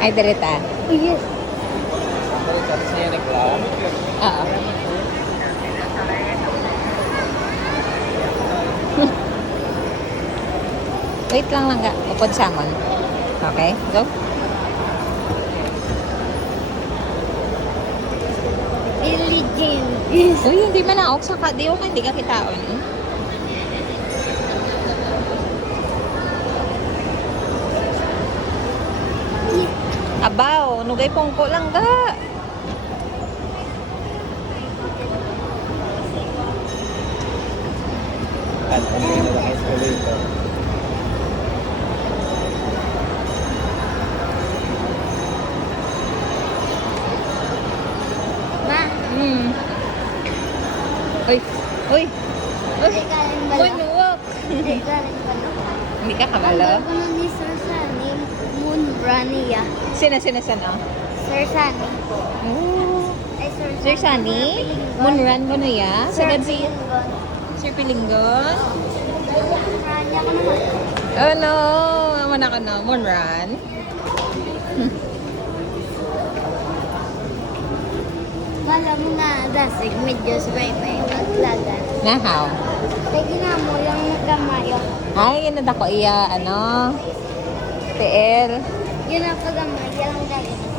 Ay, direta. Iya. Oo. Wait lang ga. Upod salmon. Okay, go. Billie Jean. Uy, hindi man naok sa ka. Di okay, hindi ka kitaon. Abaw, nugay pongko lang ga. Ma, Hmm. Uy, uy. hindi ka rin bala. Manuwak. Hindi ka rin bala. Hindi ka Ang kabalo. bago na ni Sir Sunny, Moon Rania. Sina oh. Sir Sunny. Oh. Ay, Sir Sir Sunny, Munran mo na ya. Sir Sagad si Pilinggon. Sir Pilinggon. Rania ko naman. Oh no, mana ka na, Munran. Kala mo nga, dasig, medyo sabay pa yung maglagan. Nahaw. Lagi na mo yung gamayo. Ay, yun na ko iya, ano, TL. Yun ang pagamay, yan ang gagawin.